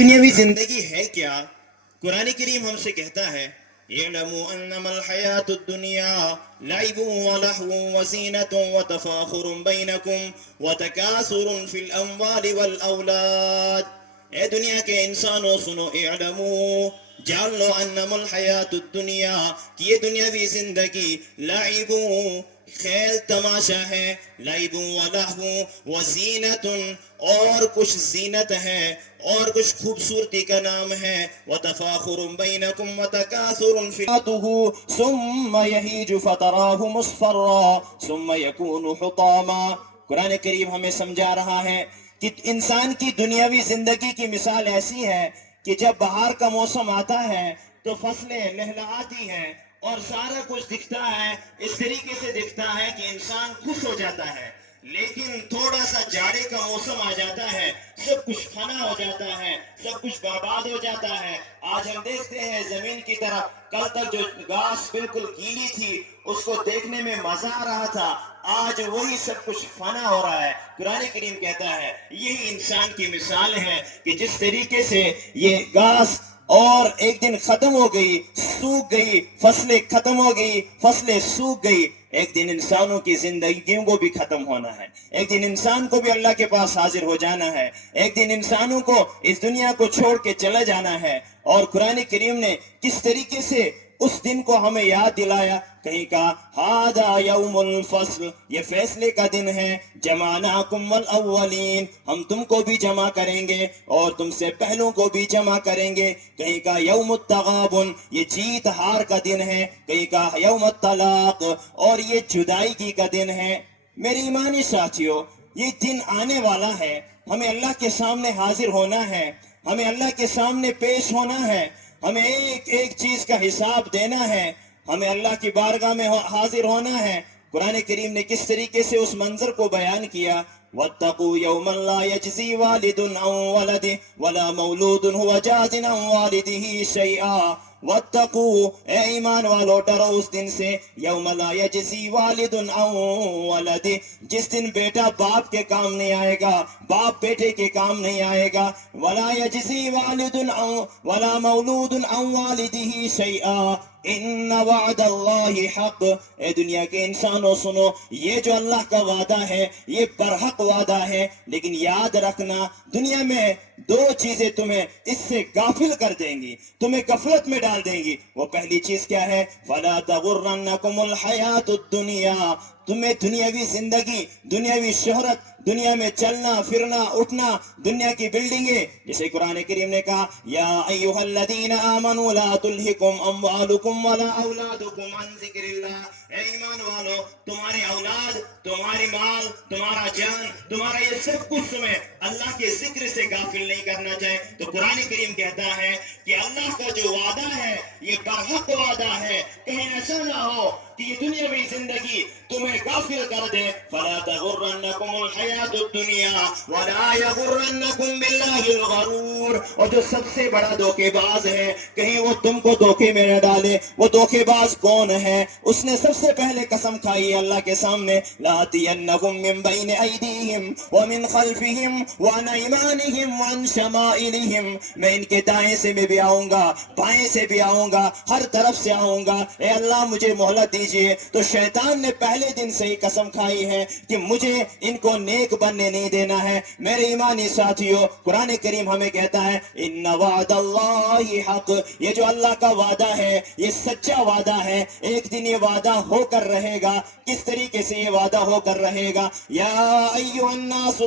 دنیاوی زندگی ہے کیا؟ قرآن کریم ہم سے کہتا ہے اعلموا انما الحیات الدنیا لعب ولہو وزینۃ وتفاخر بینکم وتکاثر فی الاموال والاولاد۔ اے دنیا کے انسانوں سنو، اعلموا جان لو، انما الحیات الدنیا کہ یہ دنیاوی زندگی لعب کھیل تماشا ہے، لعب ولہو وزینۃ اور کچھ زینت ہے اور کچھ خوبصورتی کا نام ہے، وتفاخر بینکم وتکاثر فی ثم یہیج فتراہ مصفرا ثم یکون حطاما۔ قرآن کریم ہمیں سمجھا رہا ہے کہ انسان کی دنیاوی زندگی کی مثال ایسی ہے کہ جب بہار کا موسم آتا ہے تو فصلیں لہلہاتی ہیں اور سارا کچھ دکھتا ہے، اس طریقے سے دکھتا ہے کہ انسان خوش ہو جاتا ہے، لیکن تھوڑا سا جاڑے کا موسم آ جاتا ہے، سب کچھ فنا ہو جاتا ہے، سب کچھ برباد ہو جاتا ہے۔ آج ہم دیکھتے ہیں زمین کی طرف، کل تک جو گھاس بالکل گیلی تھی اس کو دیکھنے میں مزہ آ رہا تھا، آج وہی سب کچھ فنا ہو رہا ہے۔ قرآن کریم کہتا ہے یہی انسان کی مثال ہے کہ جس طریقے سے یہ گھاس اور ایک دن ختم ہو گئی، سوکھ گئی، فصلیں ختم ہو گئی، فصلیں سوکھ گئی، ایک دن انسانوں کی زندگیوں کو بھی ختم ہونا ہے، ایک دن انسان کو بھی اللہ کے پاس حاضر ہو جانا ہے، ایک دن انسانوں کو اس دنیا کو چھوڑ کے چلا جانا ہے۔ اور قرآن کریم نے کس طریقے سے اس دن کو ہمیں یاد دلایا، کہیں کہا ہذا یوم الفصل، یہ فیصلے کا دن ہے، جمعناکم الاولین، ہم تم کو بھی جمع کریں گے اور تم سے پہلوں کو بھی جمع کریں گے، کہیں کہا یوم التغابن، یہ جیت ہار کا دن ہے، کہیں کہا یوم الطلاق، اور یہ جدائی کی کا دن ہے۔ میرے ایمانی ساتھیوں، یہ دن آنے والا ہے، ہمیں اللہ کے سامنے حاضر ہونا ہے، ہمیں اللہ کے سامنے پیش ہونا ہے، ہمیں ایک ایک چیز کا حساب دینا ہے، ہمیں اللہ کی بارگاہ میں حاضر ہونا ہے۔ قرآن کریم نے کس طریقے سے اس منظر کو بیان کیا، وَاتَّقُوا يَوْمًا لَا يَجْزِي وَالِدٌ عَنْ وَلَدِهِ وَلَا مَوْلُودٌ هُوَ جَازٍ عَنْ وَالِدِهِ شَيْئًا۔ وَاتَّقُوا، اے ایمان والو ڈرو اس دن سے، یوم لا یجزی والد عن ولد، جس دن بیٹا باپ کے کام نہیں آئے گا، باپ بیٹے کے کام نہیں آئے گا، ولا یجزی والد ولا مولود عن والدہ شیئا، ان وعد اللہ حق۔ اے دنیا کے انسانوں سنو، یہ جو اللہ کا وعدہ ہے یہ برحق وعدہ ہے، لیکن یاد رکھنا دنیا میں دو چیزیں تمہیں اس سے غافل کر دیں گی، تمہیں غفلت میں ڈال دیں گی۔ وہ پہلی چیز کیا ہے؟ فَلَا تَغُرَّنَّكُمُ الْحَيَاةُ الدُّنْيَا، تمہیں دنیاوی زندگی، دنیاوی شہرت، دنیا میں چلنا پھرنا اٹھنا، دنیا کی بلڈنگیں، جسے قرآن کریم نے کہا یا ایھا الذین آمنوا لا تلہکم اموالکم ولا اولادکم عن ذکر اللہ، اے ایمان والو تمہارے اولاد، تمہاری مال، تمہارا جان، تمہارا یہ سب کچھ تمہیں اللہ کے ذکر سے غافل نہیں کرنا چاہے۔ تو قرآن کریم کہتا ہے کہ اللہ کا جو وعدہ ہے یہ برحق وعدہ ہے، کہیں ایسا نہ ہو کہ یہ دنیاوی زندگی تمہیں غافل کر دے۔ فلا تغرنکم الحیات الدنیا ولا یغرنکم باللہ الغرور، اور جو سب سے بڑا دھوکے باز ہے کہیں وہ تم کو دھوکے میں نہ ڈالے۔ وہ دھوکے باز کون ہے؟ اس نے سب سے پہلے قسم کھائی اللہ کے سامنے، لآتینہم من بین ایدیہم ومن خلفہم وعن ایمانہم وعن شمائلہم، میں ان کے دائیں سے میں بھی آؤں گا، بائیں سے بھی آؤں گا، ہر طرف سے آؤں گا، اے اللہ مجھے مہلت دیجئے۔ تو شیطان نے پہلے دن سے ہی قسم کھائی ہے کہ مجھے ان کو نیک بننے نہیں دینا ہے۔ میرے ایمانی ساتھیوں، قرآن کریم ہمیں کہتا ہے ان وعد اللہ حق، یہ جو اللہ کا وعدہ ہے یہ سچا وعدہ ہے، ایک دن یہ وعدہ ہو کر رہے گا۔ کس طریقے سے یہ وعدہ ہو کر رہے گا؟ یا ایھا الناس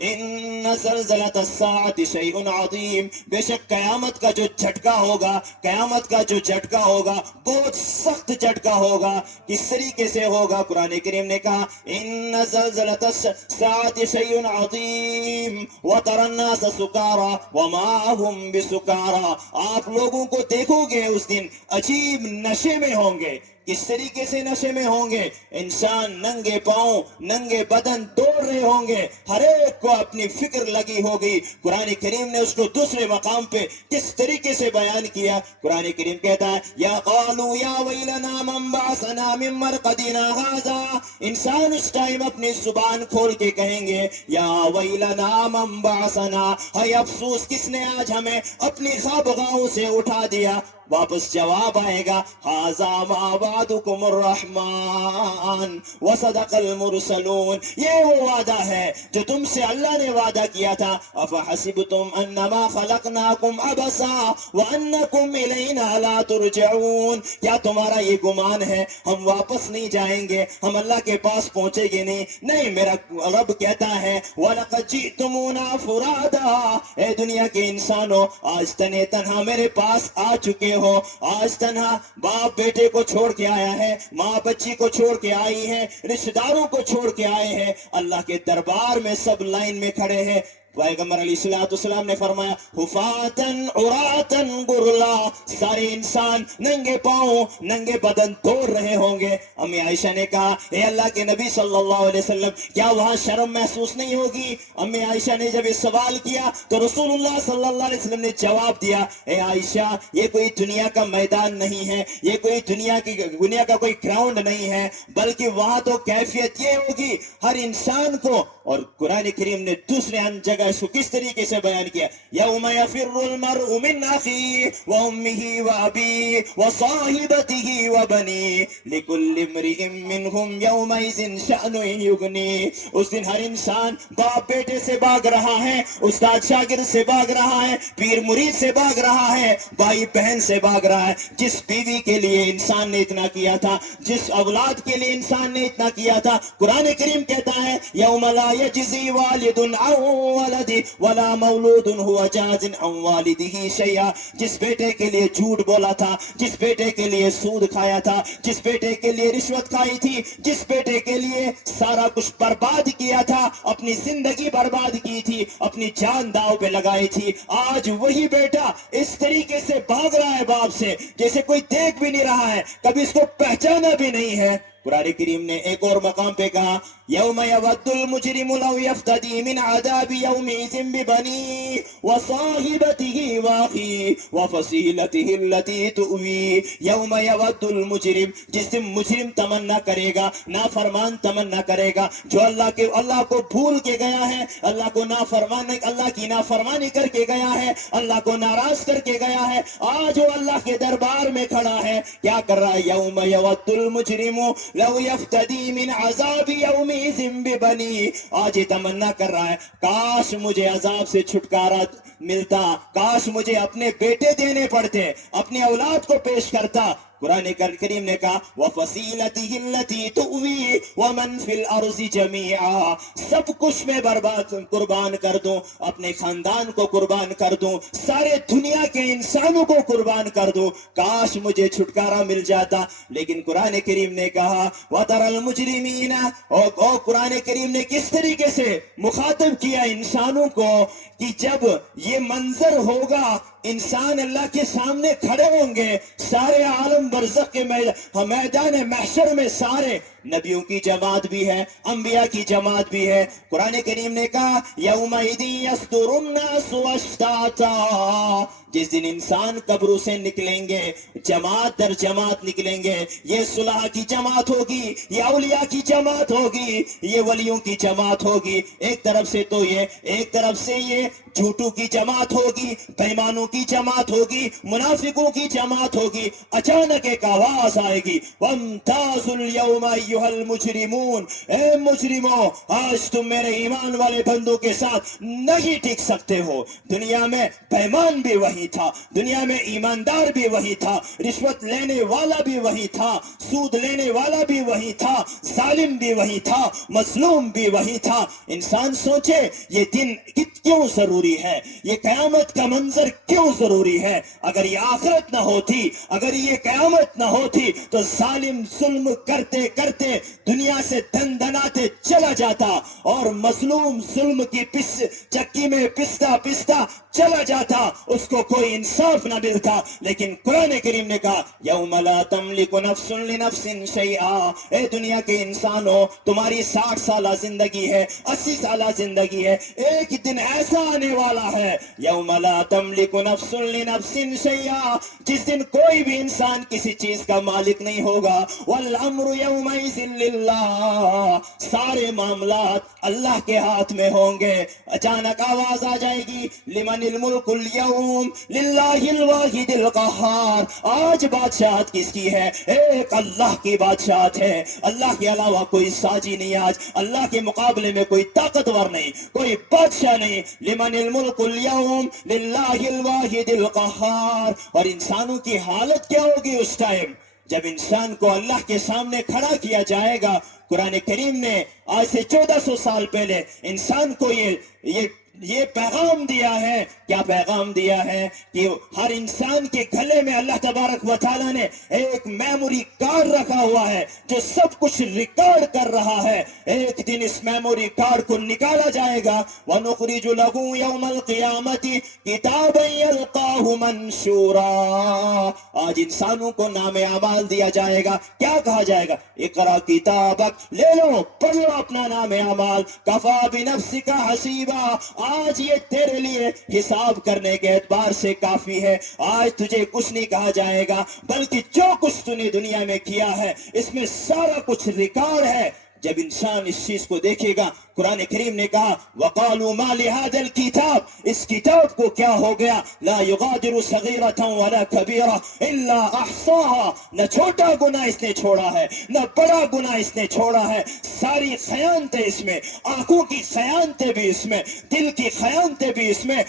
ان زلزلۃ الساعۃ شیء عظیم، بے شک قیامت کا جو جھٹکا ہوگا، قیامت کا جو جھٹکا ہوگا بہت سخت جھٹکا ہوگا۔ کس طریقے سے ہوگا؟ قرآن کریم نے کہا ان زلزلۃ الساعۃ شیء عظیم وتری الناس سکارى وما هم بسکارى، آپ لوگوں کو دیکھو گے اس دن عجیب نشے میں ہوں گے، کس طریقے سے نشے میں ہوں گے؟ انسان ننگے پاؤں ننگے بدن دوڑ رہے ہوں گے، ہر ایک کو اپنی فکر لگی ہوگی۔ قرآن کریم نے اس کو دوسرے مقام پہ کس طریقے سے بیان کیا؟ قرآن کریم کہتا ہے یا قالوا یا ویلنا من بعثنا من مرقدنا ھذا، انسان اس ٹائم اپنی زبان کھول کے کہیں گے یا ویلنا من بعثنا، ہے افسوس کس نے آج ہمیں اپنی خوابگاہوں سے اٹھا دیا۔ واپس جواب آئے گا ھذا ما وعدکم الرحمن وصدق المرسلون، یہ وہ وعدہ ہے جو تم سے اللہ نے وعدہ کیا تھا۔ افحسبتم انما خلقناکم عبثا وانکم الینا لا ترجعون، کیا تمہارا یہ گمان ہے ہم واپس نہیں جائیں گے، ہم اللہ کے پاس پہنچیں گے نہیں؟ نہیں، میرا رب کہتا ہے وَلَقَدْ جِئْتُمُونَا فُرَادًا، اے دنیا کے انسانوں آج تنہے تنہا میرے پاس آ چکے ہو، آج تنہا باپ بیٹے کو چھوڑ کے آیا ہے، ماں بچی کو چھوڑ کے آئی ہے، رشتہ داروں کو چھوڑ کے آئے ہیں، اللہ کے دربار میں سب لائن میں کھڑے ہیں۔ پیغمبر علیہ السلام نے فرمایا حفاتن عراتن غرلا، سارے انسان ننگے پاؤں ننگے بدن دوڑ رہے ہوں گے۔ امی عائشہ نے کہا اے اللہ کے نبی صلی اللہ علیہ وسلم کیا وہاں شرم محسوس نہیں ہوگی؟ امی عائشہ نے جب یہ سوال کیا تو رسول اللہ صلی اللہ علیہ وسلم نے جواب دیا اے عائشہ یہ کوئی دنیا کا میدان نہیں ہے، یہ کوئی دنیا کا کوئی گراؤنڈ نہیں ہے، بلکہ وہاں تو کیفیت یہ ہوگی ہر انسان کو۔ اور قرآن کریم نے دوسرے جگہ اس کو کس طریقے سے بیان کیا یوم یفر المرء من اخیہ وامہ وابیہ وصاحبتہ وبنیہ لکل امرئ منہم یومئذ شأن یغنیہ، اس دن ہر انسان باپ بیٹے سے بھاگ رہا ہے، استاد شاگرد سے بھاگ رہا ہے، پیر مرید سے بھاگ رہا ہے، بھائی بہن سے بھاگ رہا ہے۔ جس بیوی کے لیے انسان نے اتنا کیا تھا، جس اولاد کے لیے انسان نے اتنا کیا تھا، قرآن کریم کہتا ہے یوم لا یجزی والد عن ولدہ ولا مولود هو جاز عن والدہ شیئا، جس بیٹے کے لیے جھوٹ بولا تھا، جس بیٹے کے لیے سود کھایا تھا، جس بیٹے کے لیے رشوت کھائی تھی، جس بیٹے کے لیے سارا کچھ برباد کیا تھا، اپنی زندگی برباد کی تھی، اپنی جان داؤ پہ لگائی تھی، آج وہی بیٹا اس طریقے سے بھاگ رہا ہے باپ سے جیسے کوئی دیکھ بھی نہیں رہا ہے، کبھی اس کو پہچانا بھی نہیں ہے۔ قرآن کریم نے ایک اور مقام پہ کہا یوم یود المجرم لو یفتدی من عذاب یومئذ ببنیہ وصاحبتہ واخیہ وفصیلتہ التی تؤویہ، یوم یود المجرم، جس دن مجرم تمنا کرے گا، نافرمان تمنا کرے گا، جو اللہ کو بھول کے گیا ہے، اللہ کی نافرمانی کر کے گیا ہے، اللہ کو ناراض کر کے گیا ہے، آج وہ اللہ کے دربار میں کھڑا ہے، کیا کر رہا ہے یوم یود المجرم لو یفتدی من عذاب یومئذ ببنیہ، آج یہ تمنا کر رہا ہے کاش مجھے عذاب سے چھٹکارا ملتا، کاش مجھے اپنے بیٹے دینے پڑتے، اپنے اولاد کو پیش کرتا۔ قرآن کریم نے کہا وَفَصِيلَتِهِ الَّتِي تُؤْوِي وَمَنْ فِي الْأَرْضِ جَمِيعًا، سب کچھ میں قربان کر دوں، اپنے خاندان کو قربان کر دوں، سارے دنیا کے انسانوں کو قربان کر دوں، کاش مجھے چھٹکارا مل جاتا۔ لیکن قرآن کریم نے کہا وَتَرَى الْمُجْرِمِينَ، اور قرآن کریم نے کس طریقے سے مخاطب کیا انسانوں کو کہ جب یہ منظر ہوگا انسان اللہ کے سامنے کھڑے ہوں گے، سارے عالم برزخ کے میدان محشر میں سارے نبیوں کی جماعت بھی ہے، انبیاء کی جماعت بھی ہے۔ قرآن کریم نے کہا یومئذ یصدر الناس اشتاتا، جس دن انسان قبروں سے نکلیں گے جماعت در جماعت نکلیں گے، یہ صلحاء کی جماعت ہوگی، یہ اولیاء کی جماعت ہوگی، یہ ولیوں کی جماعت ہوگی، ایک طرف سے تو یہ، ایک طرف سے یہ جھوٹوں کی جماعت ہوگی، بےایمانوں کی جماعت ہوگی، منافقوں کی جماعت ہوگی۔ اچانک ایک آواز آئے گی وَامْتَازُوا الْيَوْمَ أَيُّهَا الْمُجْرِمُونَ، اے مجرموں آج تم میرے ایمان والے بندوں کے ساتھ نہیں ٹک سکتے ہو۔ دنیا میں بےایمان بھی وہی تھا، دنیا میں ایماندار بھی وہی تھا، رشوت لینے والا بھی وہی تھا، سود لینے والا بھی وہی تھا، ظالم بھی وہی تھا، مظلوم بھی وہی تھا۔ انسان سوچے یہ دن کیوں ضروری ہے، یہ قیامت کا منظر کیوں ضروری ہے؟ اگر یہ آخرت نہ ہوتی، اگر یہ قیامت نہ ہوتی تو ظالم ظلم کرتے کرتے دناتے دنیا سے دن دناتے چلا جاتا اور مظلوم ظلم کی چکی میں پستا پستا چلا جاتا، اس کو کوئی انصاف نہ ملتا. لیکن قرآن کریم نے کہا یوم لا تملک نفس لنفس شیئا، اے دنیا کے انسانوں، تمہاری 60 سالہ زندگی ہے، 80 سالہ زندگی ہے، ایک دن ایسا آنے والا ہے یوم لا تملک نفس لنفس شیئا، جس دن کوئی بھی انسان کسی چیز کا مالک نہیں ہوگا. والامر یومئذ للہ، سارے معاملات اللہ کے ہاتھ میں ہوں گے. اچانک آواز آ جائے گی لمن الملک اليوم للہ الواحد القہار، آج بادشاہت کس کی ہے؟ ایک اللہ کی بادشاہت ہے. اللہ کے علاوہ کوئی ساجی نہیں، آج اللہ کے مقابلے میں کوئی طاقتور نہیں، کوئی بادشاہ نہیں. لمن الملک اليوم للہ الواحد القہار. اور انسانوں کی حالت کیا ہوگی اس ٹائم جب انسان کو اللہ کے سامنے کھڑا کیا جائے گا؟ قرآن کریم نے آج سے 1400 سال پہلے انسان کو یہ پیغام دیا ہے. کیا پیغام دیا ہے؟ کہ ہر انسان کے گلے میں اللہ تبارک و تعالیٰ نے ایک میموری کارڈ رکھا ہوا ہے جو سب کچھ ریکارڈ کر رہا ہے. ایک دن اس میموری کارڈ کو نکالا جائے گا. وَنُخْرِجُ لَهُ يَوْمَ الْقِيَامَةِ كِتَابًا يَلْقَاهُ مَنْشُورًا. آج انسانوں کو نام اعمال دیا جائے گا. کیا کہا جائے گا؟ اقرا کتابک، لے لو پڑھ لو اپنا نام اعمال. کفا بنفسک حسیبا، آج یہ تیرے لیے حساب کرنے کے اعتبار سے کافی ہے. آج تجھے کچھ نہیں کہا جائے گا، بلکہ جو کچھ تو نے دنیا میں کیا ہے اس میں سارا کچھ ریکارڈ ہے. جب انسان اس چیز کو دیکھے گا، قرآن کریم نے کہا وَقَالُوا مَا لِهَذَا الْكِتَابِ، اس کتاب کو کیا ہو گیا؟ لَا يُغَادِرُ صَغِيرَةً وَلَا كَبِيرَةً إِلَّا أَحْصَاهَا، نہ چھوٹا گناہ اس نے چھوڑا ہے نہ بڑا گناہ اس نے چھوڑا ہے. ساری خیانتیں اس میں، آنکھوں کی خیانتیں بھی اس میں، دل کی خیانتیں بھی اس میں،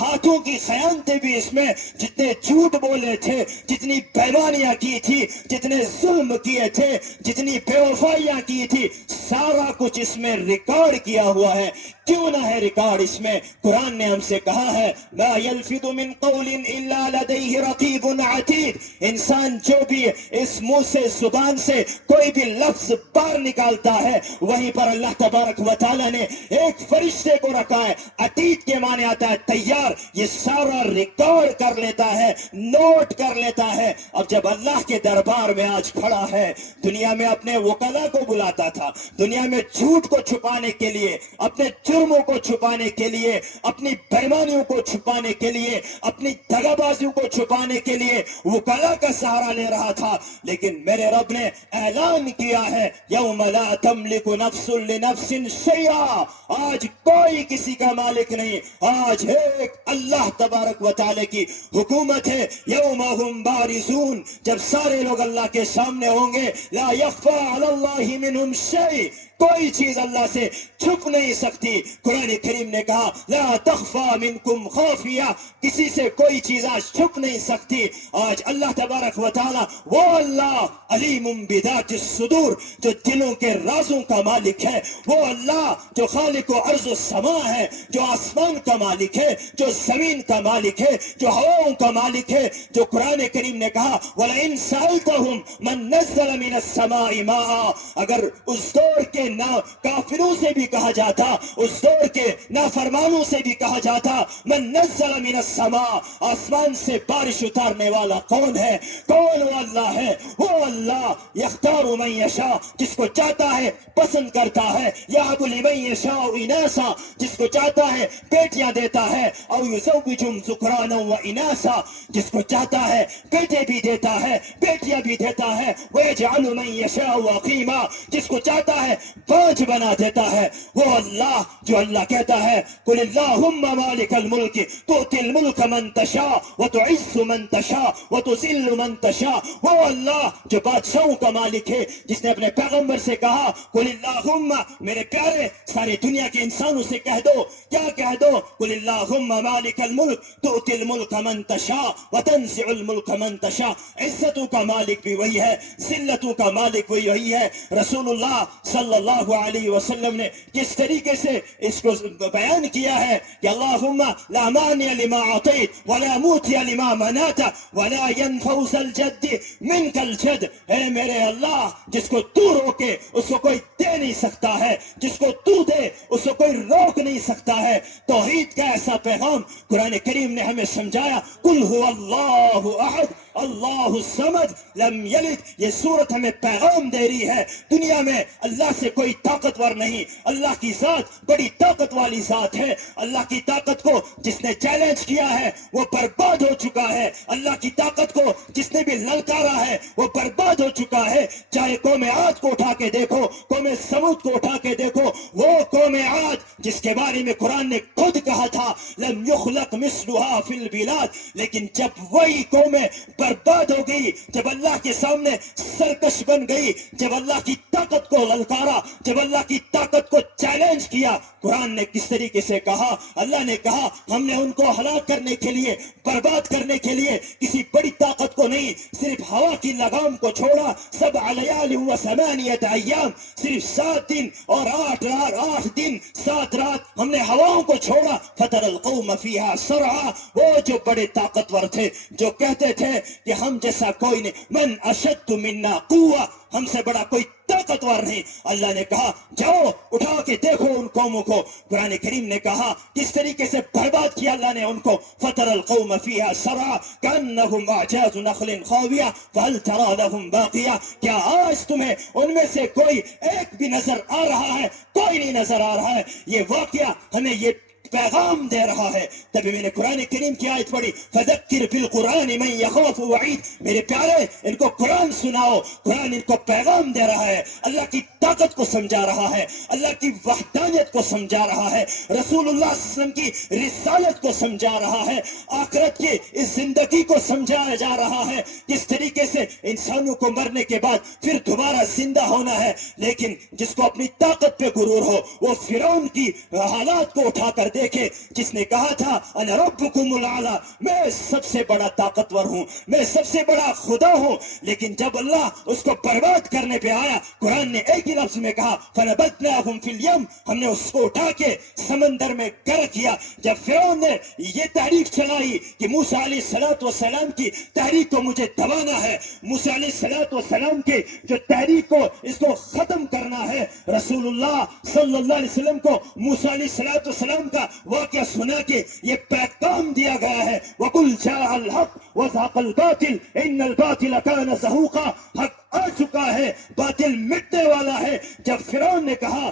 ہاتھوں کی خیانتیں بھی اس میں. جتنے جھوٹ بولے تھے، جتنی بیمانیاں کی تھی، جتنے ظلم کیے تھے، جتنی بے وفائیاں کی تھی، سارا کچھ اس میں ریکارڈ کیا ہوا ہے. کیوں نہ ہے ریکارڈ اس میں؟ قرآن نے ہم سے کہا ہے ما يلفظ من قول الا لديه رقیب عتید. انسان جو بھی اس منہ سے، زبان سے کوئی بھی لفظ باہر نکالتا ہے، وہیں پر اللہ تبارک و تعالیٰ نے ایک فرشتے کو رکھا ہے. عتید کے معنی آتا ہے تیار. یہ سارا ریکارڈ کر لیتا ہے، نوٹ کر لیتا ہے. اب جب اللہ کے دربار میں آج کھڑا ہے، دنیا میں اپنے وکلا کو بلاتا تھا، دنیا میں جھوٹ کو چھپانے کے لیے، اپنے جرموں کو چھپانے کے لیے، اپنی بےایمانیوں کو چھپانے کے لیے، اپنی دغا بازیوں کو چھپانے کے لیے وکلا کا سہارا لے رہا تھا. لیکن میرے رب نے اعلان کیا ہے یوم لا تملک نفس لنفس شیئا، آج کوئی کسی کا مالک نہیں. آج ایک اللہ تبارک و تعالی کی حکومت ہے. یوم ہم بارزون، جب سارے لوگ اللہ کے سامنے ہوں گے. لا یخفی علی اللہ منہم شیء، کوئی چیز اللہ سے چھپ نہیں سکتی. قرآن کریم نے کہا لا تخفى منکم خافیہ، کسی سے کوئی چیز آج چھپ نہیں سکتی. آج اللہ تبارک و تعالی وہ اللہ علیم بذات الصدور، جو دلوں کے رازوں کا مالک ہے، وہ اللہ جو خالق و ارض و سما ہے، جو آسمان کا مالک ہے، جو زمین کا مالک ہے، جو ہواؤں کا مالک ہے. جو قرآن کریم نے کہا وَلَئِن سَأَلْتَهُمْ مَن نَزَّلَ مِنَ السَّمَاءِ مَاءً، اگر اس دور کے کافروں سے بھی کہا جاتا، اس دور کے نافرمانوں سے بھی کہا جاتا من نزل من السماء، آسمان سے بارش اتارنے والا کون ہے؟ کون وہ اللہ ہے؟ وہ اللہ یختار من یشاء، جس کو چاہتا ہے پسند کرتا ہے. یہب لمن یشاء اناسا، جس کو چاہتا ہے بیٹیاں دیتا ہے. او یزوجہم ذکرانا و اناسا، جس کو چاہتا ہے بیٹے بھی دیتا ہے بیٹیاں بھی دیتا ہے. ویجعل من یشاء عقیما، جس کو چاہتا ہے بانجھ بنا دیتا ہے. وہ اللہ جو اللہ کہتا ہے قل اللہم مالک الملک تؤتی الملک من تشاء وتعز من تشاء وتذل من تشاء، وہ اللہ جو بادشاہوں کا مالک ہے، جس نے اپنے پیغمبر سے کہا قل اللہم، میرے پیارے ساری دنیا کے انسانوں سے کہہ دو، کیا کہہ دو؟ قل اللہم مالک الملک تؤتی الملک من تشاء وتنزع الملک من تشاء. عزتوں کا مالک بھی وہی ہے، ذلتوں کا مالک بھی وہی ہے. رسول اللہ صلی اللہ علیہ وسلم نے جس طریقے سے اس کو بیان کیا ہے کہ اللہم لا مانع لما اعطیت ولا موتی لما منعت ولا ينفع ذا الجد منک الجد، اے میرے اللہ جس کو تو روکے اس کو کوئی دے نہیں سکتا ہے، جس کو تو دے اس کو کوئی روک نہیں سکتا ہے۔ توحید کا ایسا پیغام قرآن کریم نے ہمیں سمجھایا، قل هو اللہ احد اللہ الصمد لم یلد، یہ سورت ہمیں پیغام دے رہی ہے دنیا میں اللہ سے کوئی طاقتور نہیں، اللہ کی ذات بڑی طاقت والی ذات ہے۔ اللہ کی طاقت کو جس نے چیلنج کیا ہے وہ برباد ہو چکا ہے، اللہ کی طاقت کو جس نے بھی للکارا ہے وہ برباد ہو چکا ہے۔ چاہے قوم عاد کو اٹھا کے دیکھو، قوم سمود کو اٹھا کے دیکھو، وہ قوم عاد جس کے بارے میں قرآن نے خود کہا تھا لم یخلق مثلها فی البلاد، لیکن جب وہی قومیں برباد ہو گئی، جب اللہ کے سامنے سرکش بن گئی، جب اللہ کی طاقت کو للکارا، جب اللہ کی طاقت کو چیلنج کیا، قرآن نے کس طریقے سے کہا؟ اللہ نے کہا ہم نے ان کو ہلاک کرنے کے لیے، برباد کرنے کے لیے کسی بڑی طاقت کو نہیں، صرف ہوا کی لگام کو چھوڑا، 7 لیال و 8 ایام، صرف 7 دن اور 8 دن 7 رات ہم نے ہواؤں کو چھوڑا، فتر القوم فیہا سرعا، وہ جو بڑے طاقتور تھے، جو کہتے تھے کہ ہم جیسا کوئی نہیں، من اشد منا قوہ، ہم سے بڑا کوئی طاقتور نہیں، اللہ نے کہا جاؤ اٹھا کے دیکھو ان قوموں کو۔ قرآن کریم نے کہا کس طریقے سے برباد کیا اللہ نے ان کو، فتر القوم فیہا سرعا کانہم اعجاز نخل خاویہ فہل تری لہم باقیہ، کیا آج تمہیں ان میں سے کوئی ایک بھی نظر آ رہا ہے؟ کوئی نہیں نظر آ رہا ہے۔ یہ واقعہ ہمیں یہ پیغام دے رہا ہے، تبھی میں نے قرآن کریم کی آیت پڑھی فذکر بالقرآن من یخاف وعید، میرے پیارے ان کو قرآن سناؤ، قرآن ان کو پیغام دے رہا ہے، اللہ کی طاقت کو سمجھا رہا ہے، اللہ کی وحدانیت کو سمجھا رہا ہے، رسول اللہ صلی اللہ علیہ وسلم کی رسالت کو سمجھا رہا ہے، آخرت کی اس زندگی کو سمجھایا جا رہا ہے، کس طریقے سے انسانوں کو مرنے کے بعد پھر دوبارہ زندہ ہونا ہے۔ لیکن جس کو اپنی طاقت پہ غرور ہو وہ فرعون کی حالات کو اٹھا کر دیکھے، جس نے کہا تھا انا ربکم الاعلی، میں سب سے بڑا طاقتور ہوں، میں سب سے بڑا خدا ہوں، لیکن جب اللہ اس کو برباد کرنے پہ آیا قرآن نے ایک ہی لفظ میں کہا فنبذناہم فی الیم، ہم نے اس کو اٹھا کے سمندر میں غرق کیا۔ جب فرعون نے یہ تحریک چلائی کہ موسیٰ علیہ السلام کی تحریک کو مجھے دبانا ہے، موسیٰ علیہ السلام کی جو تحریک کو اس کو ختم کرنا ہے، رسول اللہ صلی اللہ علیہ وسلم کو موسیٰ علیہ السلام کا واقعہ سنا کے یہ پیغام دیا گیا ہے وَقُلْ جَاءَ الْحَقُّ وَزَهَقَ الْبَاطِلُ إِنَّ الْبَاطِلَ كَانَ زَهُوقًا، حق آ چکا ہے، باطل مٹنے والا ہے۔ جب فرعون نے کہا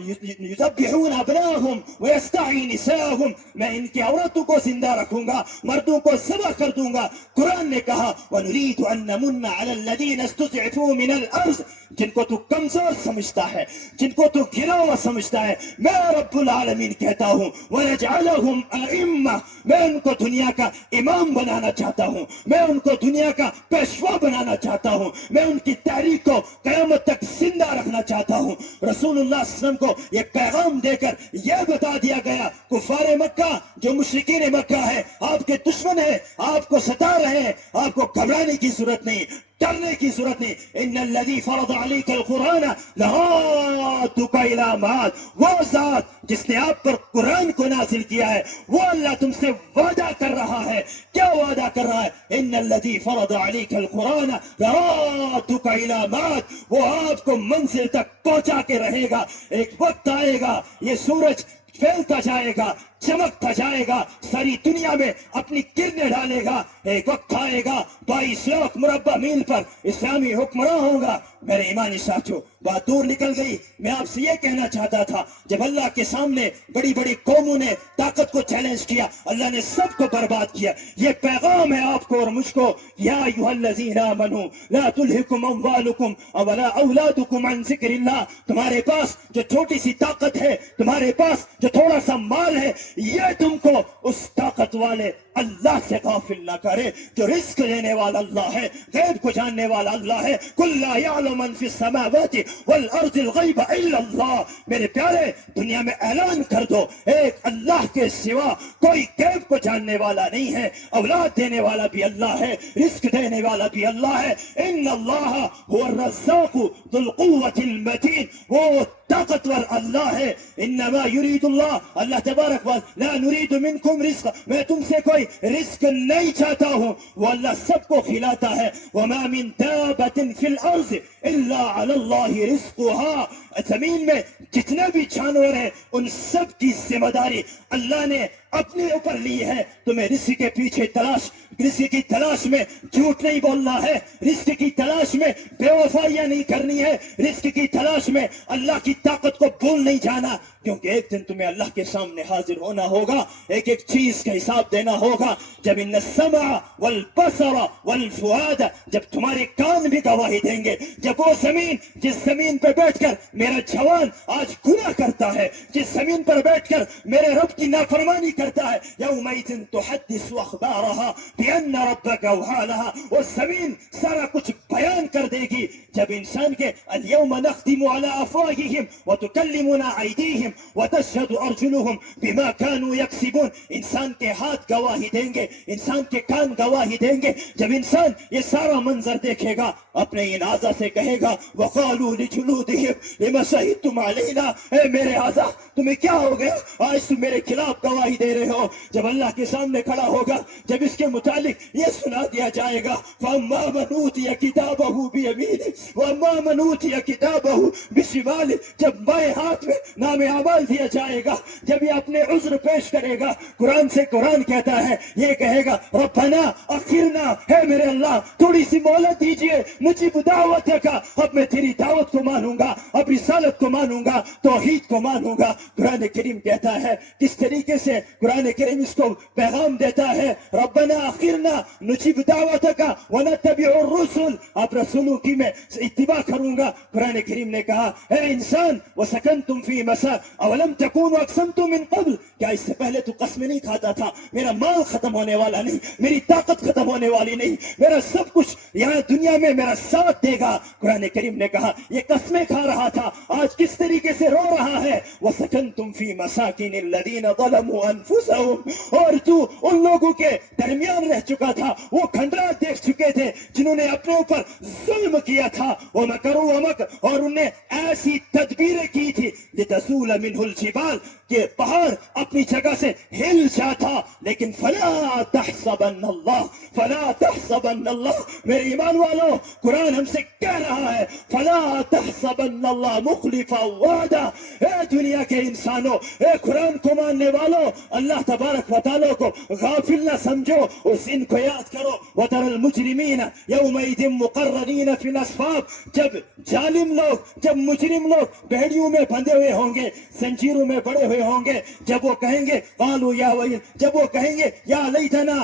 یذبحون ابناءہم ویستحیی نساءہم، میں ان کی عورتوں کو زندہ رکھوں گا، مردوں کو ذبح کر دوں گا۔ قرآن نے کہا وَنُرِيدُ أَن نَّمُنَّ عَلَى الَّذِينَ اسْتُضْعِفُوا مِنَ الْأَرْضِ، جن کو تو کمزور سمجھتا ہے، جن کو تو گرا ہوا سمجھتا ہے، میں رب العالمین کہتا ہوں وَنَجْعَلَهُمْ أَئِمَّةً، میں ان کو دنیا کا امام بنانا چاہتا ہوں، میں ان کو دنیا کا پیشوا بنانا چاہتا ہوں، میں ان کی تحریک کو قیامت تک زندہ رکھنا چاہتا ہوں۔ رسول اللہ صلی اللہ علیہ وسلم کو یہ پیغام دے کر یہ بتا دیا گیا کفار مکہ جو مشرکین مکہ ہے، آپ کے دشمن ہیں، آپ کو ستا رہے ہیں، آپ کو گھبرانے کی ضرورت نہیں، ڈرنے کی ضرورت نہیں۔ ان الذی فرض علیک القرآن لرادک الی معاد، وہ ذات جس نے آپ پر قرآن کو نازل کیا ہے وہ اللہ تم سے وعدہ کر رہا ہے۔ کیا وعدہ کر رہا ہے؟ ان الذی فرض علیک القرآن لرادک الی معاد، وہ آپ کو منزل تک پہنچا کے رہے گا۔ ایک وقت آئے گا یہ سورج پھیلتا جائے گا، چمکتا جائے گا، ساری دنیا میں اپنی کرنیں ڈالے گا، ایک وقت آئے گا 22 لاکھ مربع میل پر اسلامی حکمراں ہوگا۔ میرے ایمانی ساتھیوں بات دور نکل گئی، میں آپ سے یہ کہنا چاہتا تھا جب اللہ کے سامنے بڑی بڑی قوموں نے طاقت کو چیلنج کیا، اللہ نے سب کو برباد کیا۔ یہ پیغام ہے آپ کو اور مجھ کو، یا ایھا الذین آمنوا لا تلھکم اموالکم ولا اولادکم عن ذکر اللہ، تمہارے پاس جو چھوٹی سی طاقت ہے، تمہارے پاس جو تھوڑا سا مال ہے، یہ تم کو اس طاقت طاقت والے اللہ سے غافل نہ کرے جو رزق دینے والا اللہ ہے, غیب کو جاننے والا اللہ ہے. قل لا يعلم من في السماوات والارض الغیب الا اللہ. میرے پیارے, دنیا میں اعلان کر دو ایک اللہ کے سوا کوئی غیب کو جاننے والا نہیں ہے. اولاد دینے والا بھی اللہ ہے, رزق دینے والا بھی اللہ ہے. ان اللہ هو الرزاق ذو القوة المتین, وہ طاقتور اللہ ہے. انما یرید اللہ, اللہ تبارک و لا نرید منکم رزق, میں تم سے کوئی رزق نہیں چاہتا ہوں, وہ اللہ سب کو کھلاتا ہے. وما من دابت فی الارض الا علی اللہ رزقها, زمین میں جتنے بھی جانور ہیں ان سب کی ذمہ داری اللہ نے اپنے اوپر لی ہے. تمہیں رزق کے پیچھے تلاش, رزق کی تلاش میں جھوٹ نہیں بولنا ہے, رزق کی تلاش میں بے وفائیاں نہیں کرنی ہے, رزق کی تلاش میں اللہ کی طاقت کو بھول نہیں جانا, کیونکہ ایک دن تمہیں اللہ کے سامنے حاضر ہونا ہوگا, ایک ایک چیز کا حساب دینا ہوگا. جب ان السمع والبصر والفؤاد, جب تمہارے کان بھی گواہی دیں گے, جب وہ زمین, جس زمین پر بیٹھ کر میرا جوان آج گناہ کرتا ہے, جس زمین پر بیٹھ کر میرے رب کی نافرمانی کرتا ہے, یومئذ تحدث اخبارها بان ربك اوحى لها, وہ زمین سارا کچھ بیان کر دے گی. جب انسان کے اليوم نختم على افواههم وتكلمنا ايديهم وتشهد ارجلهم بما كانوا يكسبون, انسان کے ہاتھ گواہی دیں گے, انسان کے کان گواہی دیں گے. جب انسان یہ سارا منظر دیکھے گا اپنے ان اعضاء سے کہے گا وقالوا لجلودهم لما شهدتم علينا, اے میرے اعضاء تمہیں کیا ہو گیا, آج تم میرے خلاف گواہی دے رہے ہو. جب اللہ کے سامنے کھڑا ہوگا, جب اس کے متعلق یہ سنا دیا جائے گا فاما من اوتي كتابه بيمينه واما من اوتي كتابه بشماله, جب بائیں ہاتھ میں نام اعمال دیا جائے گا, جب یہ اپنے عذر پیش کرے گا, قرآن سے قرآن کہتا ہے, یہ کہے گا ربنا اخرنا, ہے میرے اللہ تھوڑی سی مہلت دیجئے, مجیب دعوت کا, اب میں تیری دعوت کو مانوں گا, اب رسالت کو مانوں گا, توحید کو مانوں گا. قرآن کریم کہتا ہے کس طریقے سے قرآن کریم اس کو پیغام دیتا ہے, ربنا اخرنا نجیب دعوت کا ونتبع الرسل, اب رسولوں کی میں اتباع کروں گا. قرآن کریم نے کہا اے انسان وسکنتم فی مسا اولم تکونوا اقسمتم من قبل, کیا اس سے پہلے تو قسم نہیں کھاتا تھا, میرا مال ختم ہونے والا نہیں, میری طاقت ختم ہونے والی نہیں, میرا سب کچھ یہاں دنیا میں میرا ساتھ دے گا. قرآن کریم نے کہا یہ قسمیں کھا رہا تھا, آج کس طریقے سے رو رہا ہے. وسکنتم فی مساکن الذین ظلموا انفسهم, اور تو ان لوگوں کے درمیان رہ چکا تھا, وہ کھنڈرات دیکھ چکے تھے جنہوں نے اپنے اوپر ظلم کیا تھا. ومکروا ومکر, اور انہوں نے ایسی تدبیریں کی تھی لتزول منہ الجبال, کہ پہاڑ اپنی جگہ سے ہل جاتا. لیکن فلا تحسبن اللہ, فلا تحسبن اللہ, میرے ایمان والو قرآن ہم سے کہہ رہا ہے فلا تحسبن اللہ مخلف وعدہ. اے دنیا کے انسانوں, اے قرآن کو ماننے والوں, اللہ تبارک و تعالیٰ کو غافل نہ سمجھو, اس دن کو یاد کرو. وترى المجرمین یومئذ مقرنین فی الاصفاد, جب ظالم لوگ, جب مجرم لوگ بیڑیوں میں بندھے ہوئے ہوں گے, زنجیروں میں بڑے ہوئے ہوں گے, جب وہ کہیں گے قالوا یا ویل, جب وہ کہیں گے یا لیتنا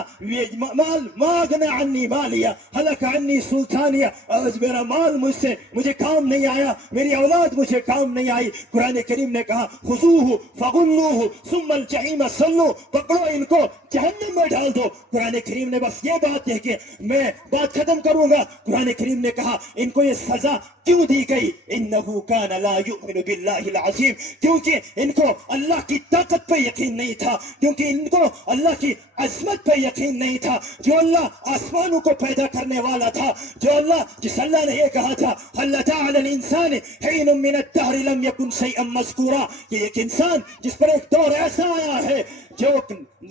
مال ما اغنى عنی مالیا ہلک عنی سلطانیہ, آج میرا مال مجھے کام نہیں آیا, میری اولاد مجھے کام نہیں آئی. قرآن کریم نے کہا خذوہ فغلوہ ثم الجحیم صلوا, پکڑو ان کو جہنم میں ڈال دو. قرآن کریم نے بس یہ بات کہہ کے میں بات ختم کروں گا. قرآن کریم نے کہا ان کو یہ سزا کیوں دی گئی, انہ کان لا یؤمن باللہ العظیم, کیونکہ ان کو اللہ کی طاقت پہ یقین نہیں تھا, کیونکہ ان کو اللہ کی عظمت پہ یقین نہیں تھا. جو اللہ آسمانوں کو پیدا کرنے والا تھا, جو اللہ, جس اللہ نے یہ کہا تھا هل اتى على الانسان حين من الدهر لم يكن شيئا مذكورا, یہ ایک انسان جس پر ایک دور ایسا آیا ہے جو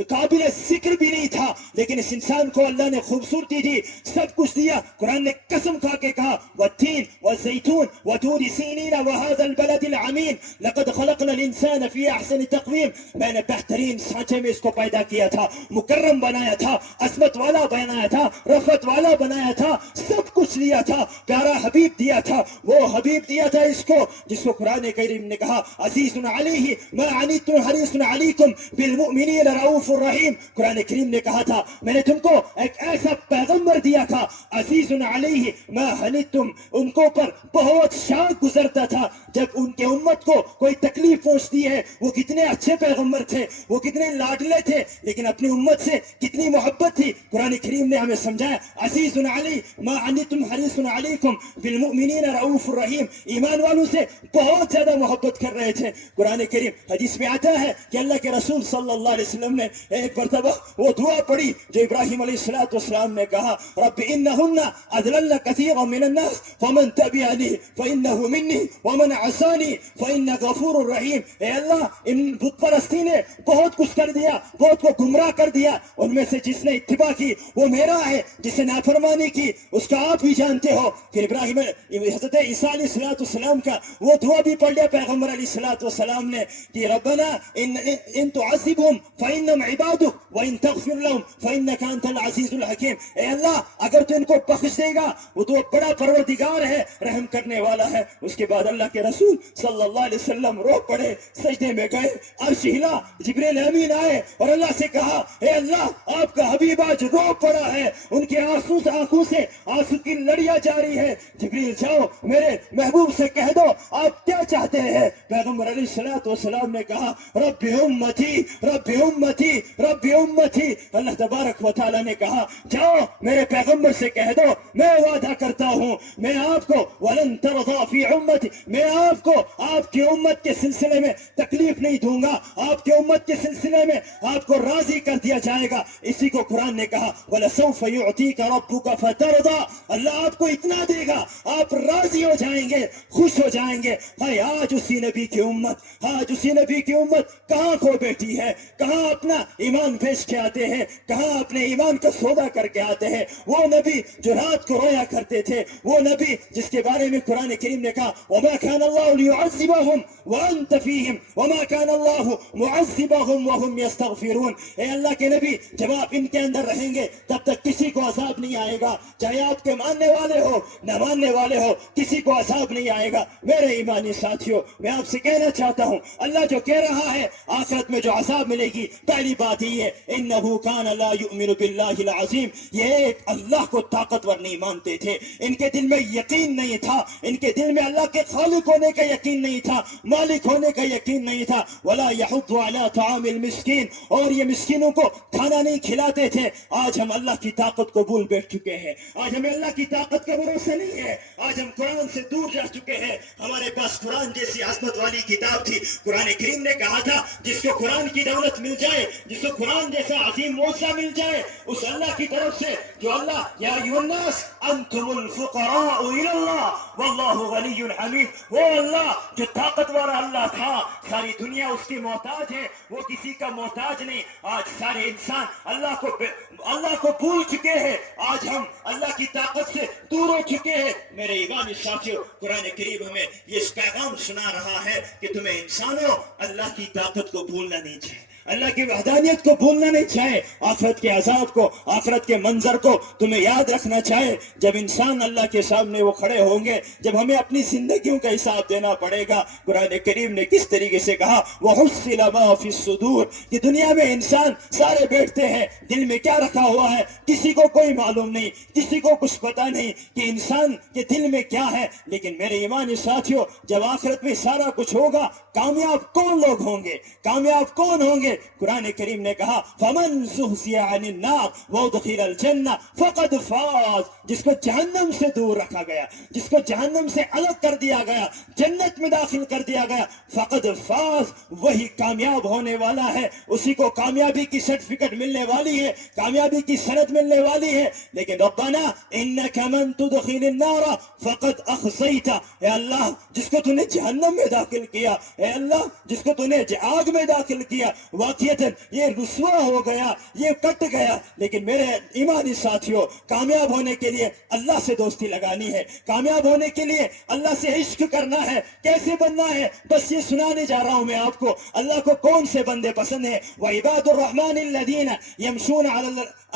قابل ذکر بھی نہیں تھا, لیکن اس انسان کو اللہ نے خوبصورتی دی, سب کچھ دیا. قرآن نے قسم کھا کے کہا والتین والزیتون وطور سینین وهذا البلد العمین لقد خلقنا الانسان في احسن تقویم, میں نے بہترین سانچے میں اس کو پیدا کیا تھا, مکرم بنایا تھا, عظمت والا بنایا تھا, رفعت والا بنایا تھا, سب کچھ دیا تھا, پیارا حبیب دیا تھا. وہ حبیب دیا تھا اس کو جس کو قرآن کریم نے کہا عزیز علیہ ما عنتم حریص علیکم بالمؤمنین رؤوف الرحیم. قرآن کریم نے کہا تھا میں نے تم کو ایک ایسا پیغمبر دیا تھا عزیز علیہ ما عنتم، ان کو پر بہت شاق گزرتا تھا جب ان کے امت کو کوئی تکلیف پہنچتی ہے. وہ کتنے اچھے پیغمبر تھے، وہ کتنے لاڈلے تھے، لیکن اپنی امت سے کتنی محبت تھی. قرآن کریم نے ہمیں سمجھایا عزیز علی ما عنتم حریص علیکم بالمؤمنین رؤوف الرحیم، ایمان والوں سے بہت زیادہ محبت کر رہے تھے. قرآن کریم حدیث میں آتا ہے کہ اللہ کے رسول صلی اللہ علیہ وسلم نے ایک مرتبہ وہ دعا پڑھی جو ابراہیم علیہ السلام نے کہا رب انہن اضللن کثیرا من الناس فمن تبعنی فانہ منی ومن عصانی فانک غفور الرحیم. اے اللہ ان بت پرستی نے بہت کچھ کر دیا، بہت کو گمراہ کر دیا، ان میں سے جس نے اتباع کی وہ میرا ہے، جس نے نافرمانی کی اس کا آپ بھی جانتے ہو. پھر ابراہیم حضرت عیسیٰ علیہ السلام کا وہ دعا بھی پڑھ لیا پیغمبر علیہ السلام نے کہ ربنا ان تعذبهم فانهم عبادك وان تغفر لهم فانك انت العزیز الحکیم. اے اللہ اگر تو ان کو بخش دے گا وہ تو بڑا پروردگار ہے، رحم کرنے والا ہے. اس کے بعد اللہ کے رسول صلی اللہ علیہ وسلم رو پڑے، سجدے میں گئے، عرش ہلا، جبریل امین آئے اور اللہ سے کہا اے اللہ آپ کا حبیب آج رو پڑا ہے، ان کے آنکھوں سے آنسو کی لڑیاں جاری ہے. جبریل جاؤ میرے محبوب سے کہہ دو آپ کیا چاہتے ہیں. پیغمبر علیہ السلام نے کہا رب امتی رب امتی رب امتی. اللہ تبارک و تعالیٰ نے کہا جاؤ میرے پیغمبر سے کہہ دو میں وعدہ کرتا ہوں میں آپ کو ولن ترضى في امتی، میں آپ کو آپ کی امت کے سلسلے میں تکلیف نہیں دوں گا، آپ کی امت کے سلسلے میں آپ کو راضی کر دیا جائے گا. اسی کو قرآن نے کہا وَلَسَوْفَ يُعْتِيكَ رَبُّكَ فَتَرْضَى، اللہ آپ کو اتنا دے گا آپ راضی ہو جائیں گے، خوش ہو جائیں گے. ہائے آج اسی نبی کی امت، آج اسی نبی کی امت کہاں کھو بیٹھی ہے، کہاں اپنا ایمان بیچ کے آتے ہیں، کہاں اپنے ایمان کا سودا کر کے آتے ہیں. وہ نبی جو رات کو رویا کرتے تھے، وہ نبی جس کے بارے میں قرآن کریم نے کہا وَمَا كَانَ اللَّهُ لِيُعَذِّبَهُمْ وَأَنْتَ فِيهِمْ وَمَا كَانَ اللَّهُ مُعَذِّبَهُمْ وَهُمْ يَسْتَغْفِرُونَ. اے اللہ کے نبی جب آپ ان کے اندر رہیں گے تب تک کسی کو عذاب نہیں آئے گا، چاہے آپ کے ماننے والے ہو نہ ماننے والے ہو، کسی کو عذاب نہیں آئے گا. میرے ایمانی ساتھیوں میں آپ سے کہنا چاہتا ہوں اللہ جو کہہ رہا ہے آخرت میں جو عذاب ملے گی پہلی بات یہ ہے انه كان لا يؤمن بالله العظیم، یہ ایک اللہ کو طاقتور نہیں مانتے تھے، ان کے دل میں یقین نہیں تھا، ان کے دل میں اللہ کے خالق ہونے کا یقین نہیں تھا، مالک ہونے کا یقین نہیں تھا. ولا يحض على طعام المسکین، اور یہ مسکینوں کو کھانا نہیں کھلاتے تھے. آج ہم اللہ کی طاقت کو بھول بیٹھ چکے ہیں، آج ہمیں اللہ کی طاقت کا بھروسہ نہیں ہے، آج ہم قرآن سے دور جا چکے ہیں. ہمارے پاس قرآن جیسی عظمت والی کتاب تھی. قرآن کریم نے کہا تھا جس کو قرآن کی دولت مل جائے، جس کو قرآن جیسا عظیم معجزہ مل جائے، اس اللہ کی طرف سے جو اللہ یا ایھا الناس انتم الفقراء الی اللہ واللہ غنی حمید، وہ اللہ جو طاقتور اللہ تھا ساری دنیا اس کی محتاج ہے، وہ کسی کا محتاج نہیں. آج سارے انسان اللہ کو بھول چکے ہیں، آج ہم اللہ کی طاقت سے دور ہو چکے ہیں. میرے ایمانی ساتھیوں قرآن کریم ہمیں یہ پیغام سنا رہا ہے کہ تمہیں انسانوں اللہ کی طاقت کو بھولنا نہیں چاہیے، اللہ کی وحدانیت کو بھولنا نہیں چاہے، آخرت کے عذاب کو، آخرت کے منظر کو تمہیں یاد رکھنا چاہے. جب انسان اللہ کے سامنے وہ کھڑے ہوں گے، جب ہمیں اپنی زندگیوں کا حساب دینا پڑے گا، قرآن کریم نے کس طریقے سے کہا وَحُصِّلَ مَا فِي الصُّدُورِ، کہ دنیا میں انسان سارے بیٹھتے ہیں، دل میں کیا رکھا ہوا ہے کسی کو کوئی معلوم نہیں، کسی کو کچھ پتا نہیں کہ انسان کے دل میں کیا ہے. لیکن میرے ایمانی ساتھیوں جب آخرت میں سارا کچھ ہوگا کامیاب کون لوگ ہوں گے، کامیاب کون ہوں گے؟ قرآن کریم نے کہا فَمَنْ زُحْزِحَ عَنِ النَّارِ وَأُدْخِلَ الْجَنَّةَ فَقَدْ فَازَ، جس کو جہنم سے دور رکھا گیا، جس کو جہنم سے الگ کر دیا گیا، جنت میں داخل کر دیا گیا، فقد فاز، وہی کامیاب ہونے والا ہے، اسی کو کامیابی کی سرٹیفکیٹ ملنے والی ہے، کامیابی کی سند ملنے والی ہے. لیکن ربنا انک من تدخل النار فقد اخزیت، اے اللہ جس کو تو نے جہنم میں داخل کیا، اے اللہ جس کو تو نے آگ میں داخل کیا، واقعیتاً یہ رسوا ہو گیا، یہ کٹ گیا. لیکن میرے ایمانی ساتھیوں کامیاب ہونے کے لیے اللہ سے دوستی لگانی ہے، کامیاب ہونے کے لیے اللہ سے عشق کرنا ہے. کیسے بننا ہے بس یہ سنانے جا رہا ہوں میں آپ کو. اللہ کو کون سے بندے پسند ہیں؟ وعباد الرحمن الذین یمشون علی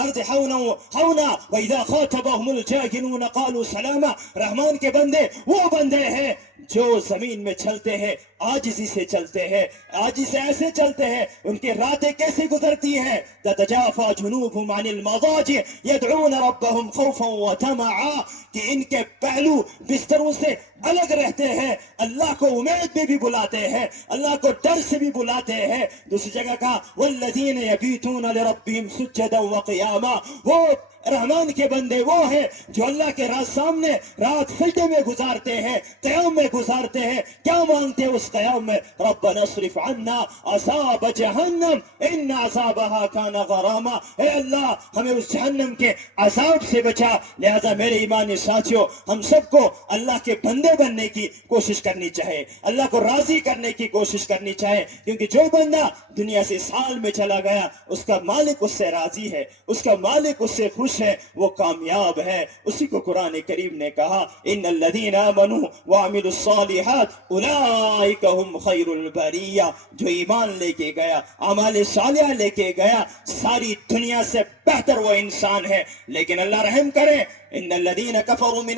الارض ہونا واذا خاطبهم الجاهلون قالوا سلاما. رحمان کے بندے وہ بندے ہیں جو زمین میں چلتے ہیں عاجزی سے چلتے ہیں, عاجزی سے ایسے چلتے ہیں. ان کی راتیں کیسی گزرتی ہیں؟ تتجافى جنوبهم عن المضاجع يدعون ربهم خوفا وطمعا, کہ ان کے پہلو بستروں سے الگ رہتے ہیں, اللہ کو امید میں بھی بلاتے ہیں, اللہ کو ڈر سے بھی بلاتے ہیں. دوسری جگہ کہا والذین یبیتون لربهم سجدا وقیاما, وہ رحمان کے بندے وہ ہیں جو اللہ کے سامنے رات سجدے میں گزارتے ہیں, قیام میں گزارتے ہیں. کیا مانگتے ہیں اس قیام میں؟ ربنا اصرف عنا عذاب جہنم ان عذابها كان غراما, اے اللہ ہمیں اس جہنم کے عذاب سے بچا. لہذا میرے ایمانی ساتھیوں, ہم سب کو اللہ کے بندے بننے کی کوشش کرنی چاہے, اللہ کو راضی کرنے کی کوشش کرنی چاہے, کیونکہ جو بندہ دنیا سے سال میں چلا گیا اس کا مالک اس سے راضی ہے, اس کا مالک اس سے خوش ہے, وہ کامیاب ہے. اسی کو قرآن کریم نے کہا ان الذین آمنوا وعملوا الصالحات اولئک هم خیر البریہ. جو ایمان لے کے گیا, اعمال صالحہ لے کے گیا, ساری دنیا سے بہتر وہ انسان ہے. لیکن اللہ رحم کرے, ان الذین کفروا من